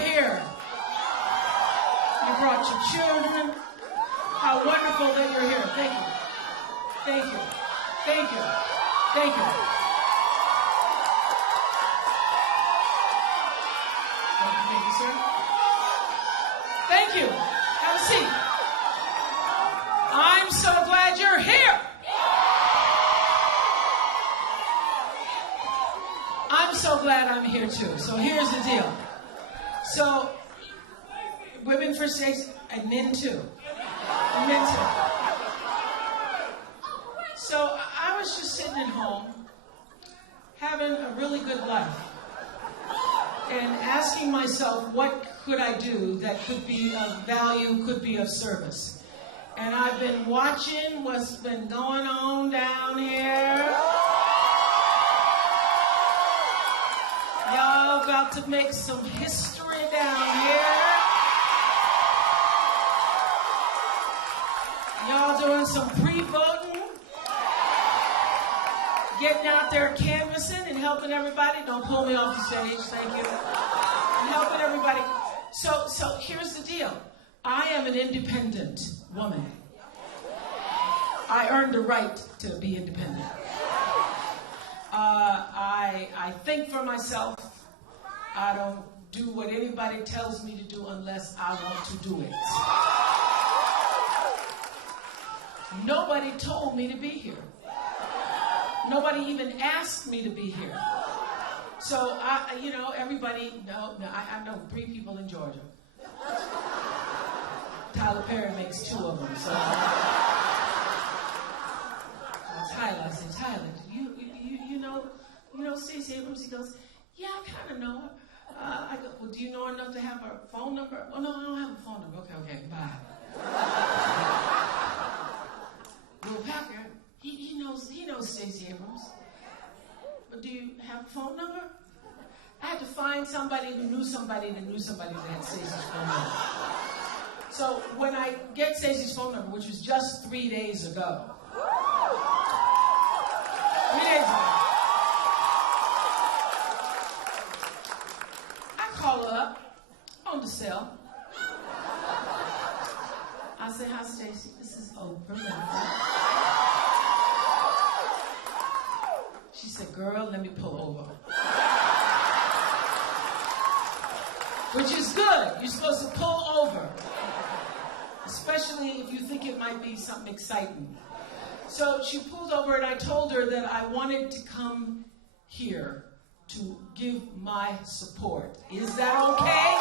here. You brought your children. How wonderful that you're here. Thank you. Thank you. Thank you. Thank you. Thank you, sir. Thank you. Have a seat. I'm so glad you're here. I'm so glad I'm here too. So here's the deal. So, women for sex, and men too. And men too. So I was just sitting at home, having a really good life, and asking myself, what could I do that could be of value, could be of service? And I've been watching what's been going on down here. Y'all about to make some history down here. Y'all doing some pre-voting. Getting out there canvassing and helping everybody. Don't pull me off the stage, thank you. And helping everybody. So here's the deal. I am an independent woman. I earned the right to be independent. I think for myself. I don't do what anybody tells me to do unless I want to do it. Nobody told me to be here. Nobody even asked me to be here. So, everybody, I know 3 people in Georgia. Tyler Perry makes 2 of them, so. Tyler, I said, Tyler, you know Stacey Abrams? He goes, yeah, I kind of know her. I go, well, do you know her enough to have her phone number? Oh, no, I don't have a phone number. Okay, bye. Will Packer, he knows Stacey Abrams. But do you have a phone number? I had to find somebody who knew somebody that knew somebody that had Stacey's phone number. So when I get Stacey's phone number, which was just 3 days ago. 3 days ago. Call her up on the cell. I say, hi, Stacey. This is Oprah Winfrey. She said, girl, let me pull over. Which is good. You're supposed to pull over. Especially if you think it might be something exciting. So she pulled over and I told her that I wanted to come here to give my support. Is that okay?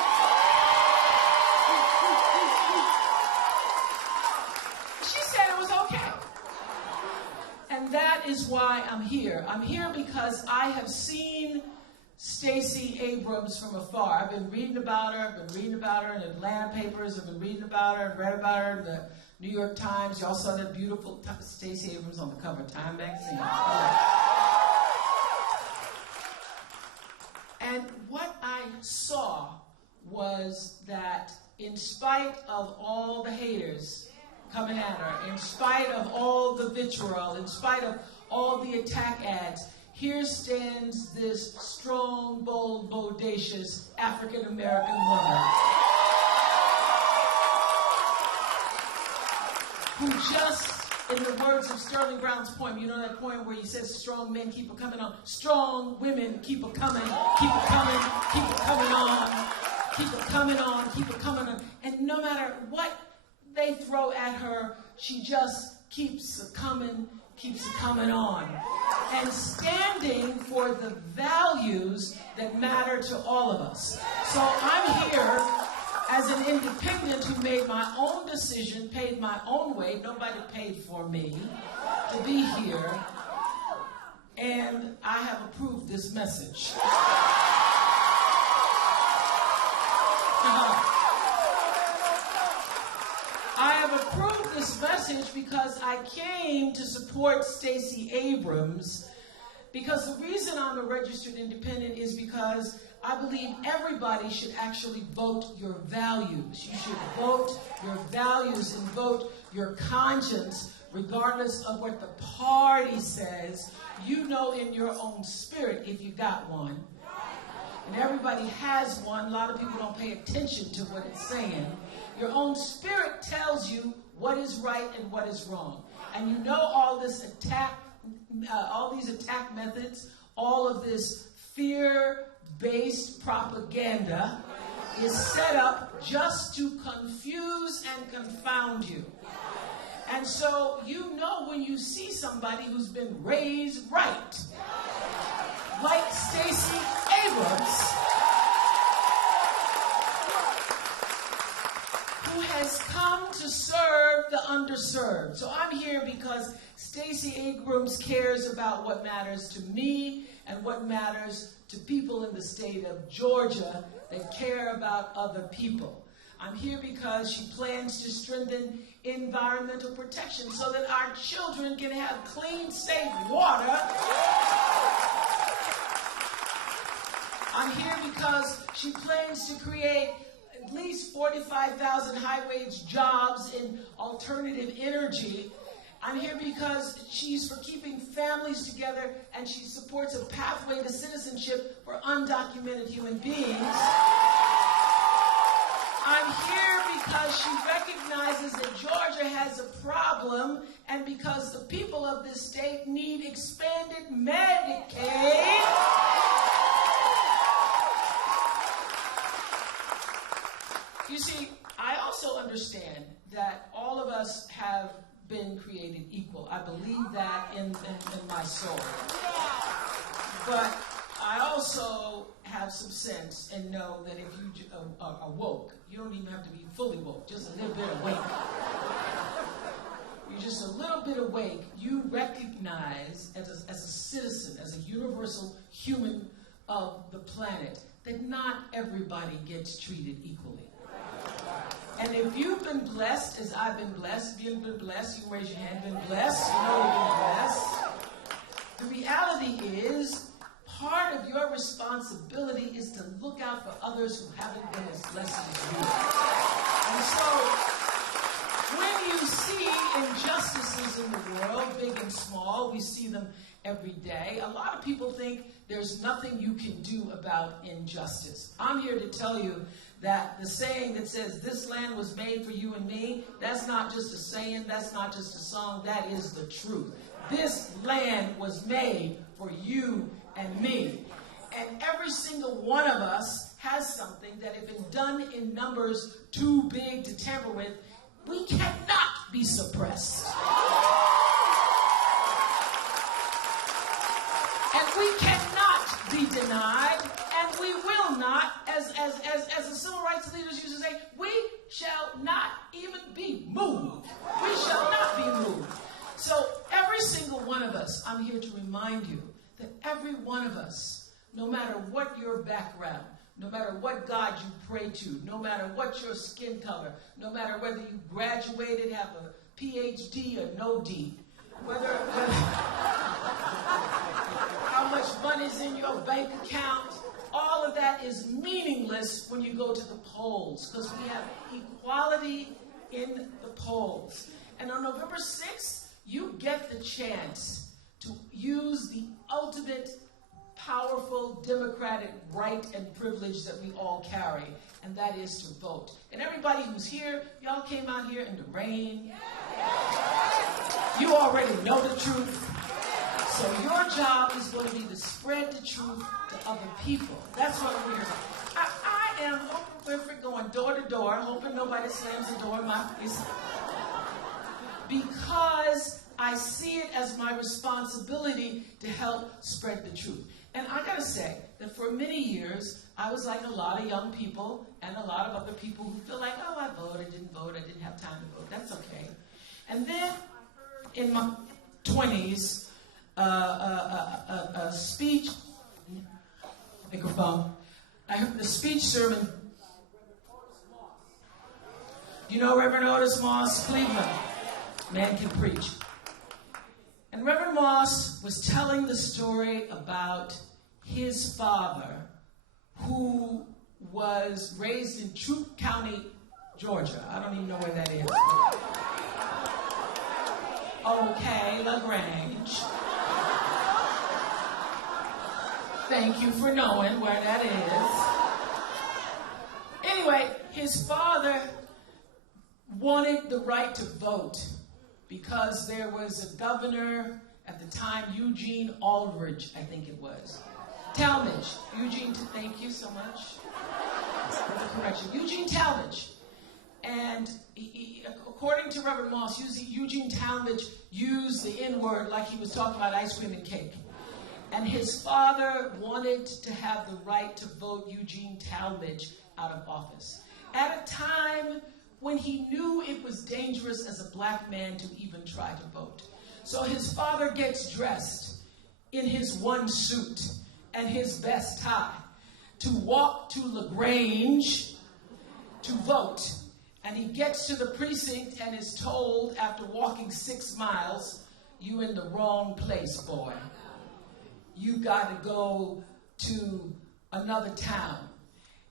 She said it was okay. And that is why I'm here. I'm here because I have seen Stacey Abrams from afar. I've been reading about her. I've been reading about her in Atlanta papers. I've been reading about her and read about her in the New York Times. Y'all saw that beautiful Stacey Abrams on the cover of Time magazine. And what I saw was that in spite of all the haters coming at her, in spite of all the vitriol, in spite of all the attack ads, here stands this strong, bold, bodacious African-American woman who just, in the words of Sterling Brown's poem, you know that poem where he says, strong men keep it coming on, strong women keep it coming, keep it coming, keep it coming on, keep it coming on, keep it coming on. And no matter what they throw at her, she just keeps it coming on. And standing for the values that matter to all of us. So I'm here as an independent who made my own decision, paid my own way. Nobody paid for me to be here. And I have approved this message. I have approved this message because I came to support Stacey Abrams, because the reason I'm a registered independent is because I believe everybody should actually vote your values. You should vote your values and vote your conscience, regardless of what the party says. You know in your own spirit, if you got one, and everybody has one. A lot of people don't pay attention to what it's saying. Your own spirit tells you what is right and what is wrong. And you know all these attack methods, all of this fear-based propaganda is set up just to confuse and confound you. And so you know when you see somebody who's been raised right, like Stacey Abrams, who has come to serve the underserved. So I'm here because Stacey Abrams cares about what matters to me and what matters to people in the state of Georgia that care about other people. I'm here because she plans to strengthen environmental protection so that our children can have clean, safe water. I'm here because she plans to create at least 45,000 high-wage jobs in alternative energy. I'm here because she's for keeping families together, and she supports a pathway to citizenship for undocumented human beings. I'm here because she recognizes that Georgia has a problem, and because the people of this state need expanded Medicaid. You see, I also understand that all of us have been created equal. I believe that in my soul. But I also have some sense and know that if you are woke, you don't even have to be fully woke, just a little bit awake. You're just a little bit awake. You recognize as a citizen, as a universal human of the planet, that not everybody gets treated equally. And if you've been blessed, as I've been blessed, if you've been blessed, you can raise your hand, been blessed, you know you've been blessed. The reality is, part of your responsibility is to look out for others who haven't been as blessed as you. And so, when you see injustices in the world, big and small, we see them every day. A lot of people think there's nothing you can do about injustice. I'm here to tell you that the saying that says, this land was made for you and me, that's not just a saying, that's not just a song, that is the truth. This land was made for you and me. And every single one of us has something that if it's done in numbers too big to tamper with, we cannot be suppressed. And we cannot be denied, and we will not, as the civil rights leaders used to say, we shall not even be moved. We shall not be moved. So every single one of us, I'm here to remind you that every one of us, no matter what your background, no matter what God you pray to, no matter what your skin color, no matter whether you graduated, have a PhD or no D, whether how much money's in your bank account, all of that is meaningless when you go to the polls, because we have equality in the polls. And on November 6th, you get the chance to use the ultimate powerful democratic right and privilege that we all carry, and that is to vote. And everybody who's here, y'all came out here in the rain. You already know the truth. So your job is going to be to spread the truth to other people. That's what we're here. I am Oprah Winfrey going door to door, hoping nobody slams the door in my face, because I see it as my responsibility to help spread the truth. And I gotta say that for many years, I was like a lot of young people and a lot of other people who feel like, oh, I voted, didn't vote, I didn't have time to vote. That's okay. And then in my 20s, a speech, microphone, I heard the speech sermon. You know Reverend Otis Moss, Cleveland? Man can preach. And Reverend Moss was telling the story about his father, who was raised in Troup County, Georgia. I don't even know where that is. Okay, LaGrange. Thank you for knowing where that is. Anyway, his father wanted the right to vote because there was a governor at the time, Eugene Aldridge, I think it was. Talmadge. Eugene, thank you so much for the correction. Eugene Talmadge. And according to Reverend Moss, Eugene Talmadge used the N-word like he was talking about ice cream and cake. And his father wanted to have the right to vote Eugene Talmadge out of office at a time when he knew it was dangerous as a black man to even try to vote. So his father gets dressed in his one suit and his best tie to walk to LaGrange to vote. And he gets to the precinct and is told after walking 6 miles, "You in the wrong place, boy. You got to go to another town."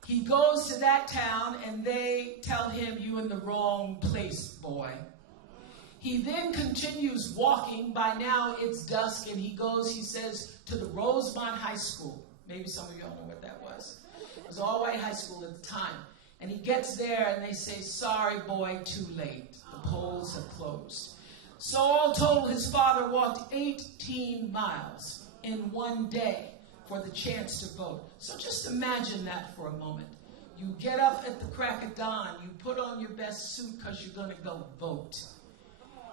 He goes to that town and they tell him, "You in the wrong place, boy." He then continues walking. By now it's dusk, and he says, to the Rosemont High School. Maybe some of y'all know what that was. It was all-white high school at the time. And he gets there and they say, "Sorry, boy, too late. The polls have closed." So all told, his father walked 18 miles in one day for the chance to vote. So just imagine that for a moment. You get up at the crack of dawn, you put on your best suit because you're going to go vote.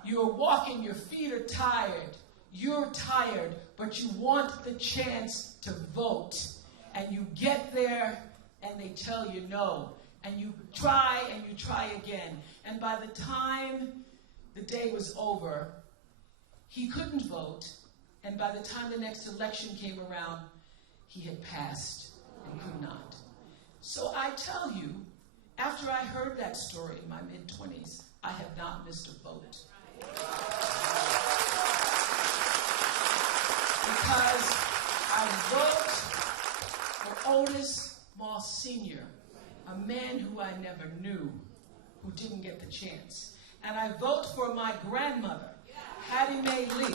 You're walking, your feet are tired. You're tired, but you want the chance to vote. And you get there and they tell you no. And you try again. And by the time the day was over, he couldn't vote. And by the time the next election came around, he had passed and could not. So I tell you, after I heard that story in my mid-20s, I have not missed a vote. Because I vote for Otis Moss Sr., a man who I never knew, who didn't get the chance. And I vote for my grandmother, Hattie Mae Lee,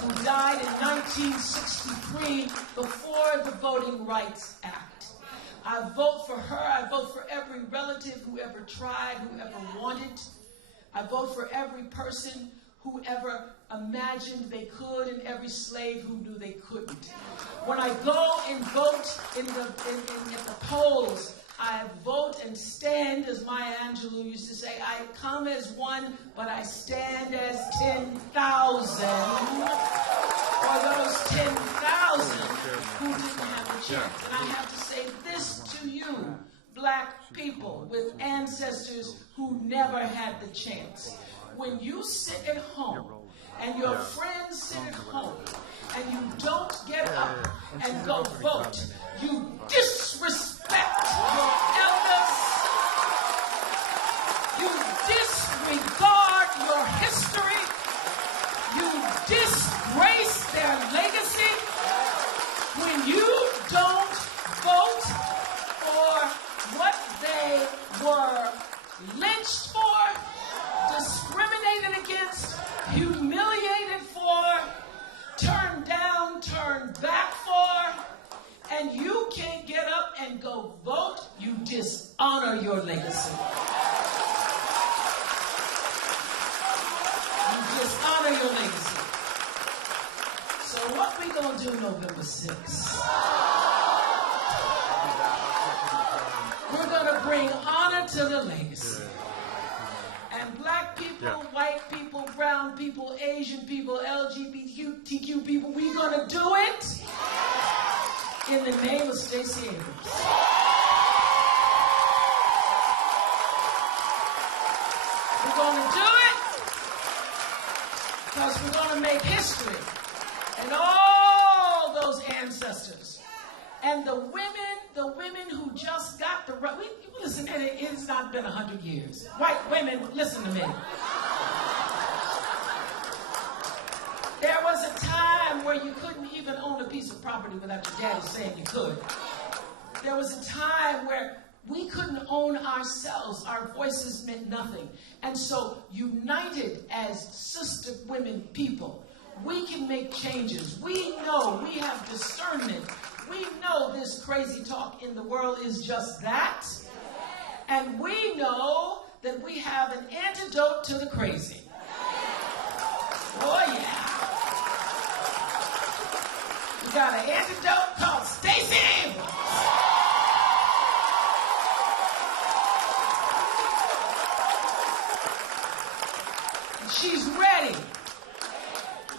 who died in 1963 before the Voting Rights Act. I vote for her. I vote for every relative who ever tried, who ever wanted. I vote for every person who ever imagined they could, and every slave who knew they couldn't. When I go and vote in the polls, I vote and stand, as Maya Angelou used to say, I come as one, but I stand as 10,000 for those 10,000 who didn't have a chance. And I have to say this to you, black people with ancestors who never had the chance. When you sit at home and your friends sit at home and you don't get up and go vote, you disrespect your elders, you disregard your history, you disgrace their legacy. When you don't vote for what they were lynched for, discriminated against, humiliated for, turned down, turned back for, and you can't get up and go vote, you dishonor your legacy. You dishonor your legacy. So what we gonna do November 6th? We're gonna bring honor to the legacy. And black people, white people, brown people, Asian people, LGBTQ people, we're gonna do it in the name of Stacey Abrams. We're gonna do it because we're gonna make history. And all those ancestors and the women who just got the right. Listen, it's not been 100 years. White women, listen to me. There was a time where you couldn't even own a piece of property without your daddy saying you could. There was a time where we couldn't own ourselves. Our voices meant nothing. And so, united as sister women people, we can make changes. We know, we have discernment. We know this crazy talk in the world is just that. And we know that we have an antidote to the crazy. Oh, yeah. We got an antidote called Stacey Abrams. And she's ready.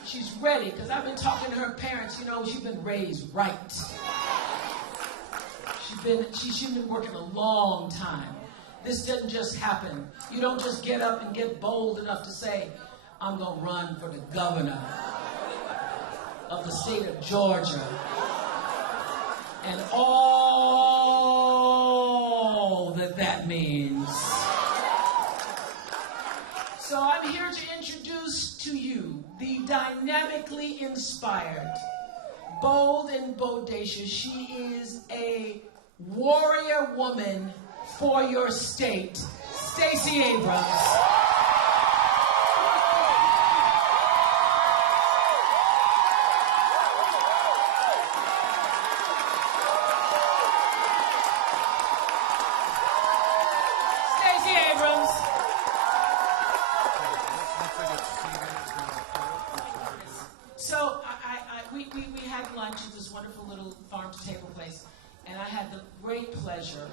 She's ready, because I've been talking to her parents. You know, she's been raised right. She's been working a long time. This doesn't just happen. You don't just get up and get bold enough to say, I'm going to run for the governor of the state of Georgia. And all that means. So I'm here to introduce to you the dynamically inspired, bold and bodacious. She is a warrior woman for your state, Stacey Abrams. Stacey Abrams. So we had lunch at this wonderful little farm-to-table place, and I had the great pleasure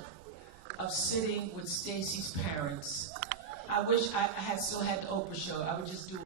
of sitting with Stacey's parents. I wish I had still had the Oprah show. I would just do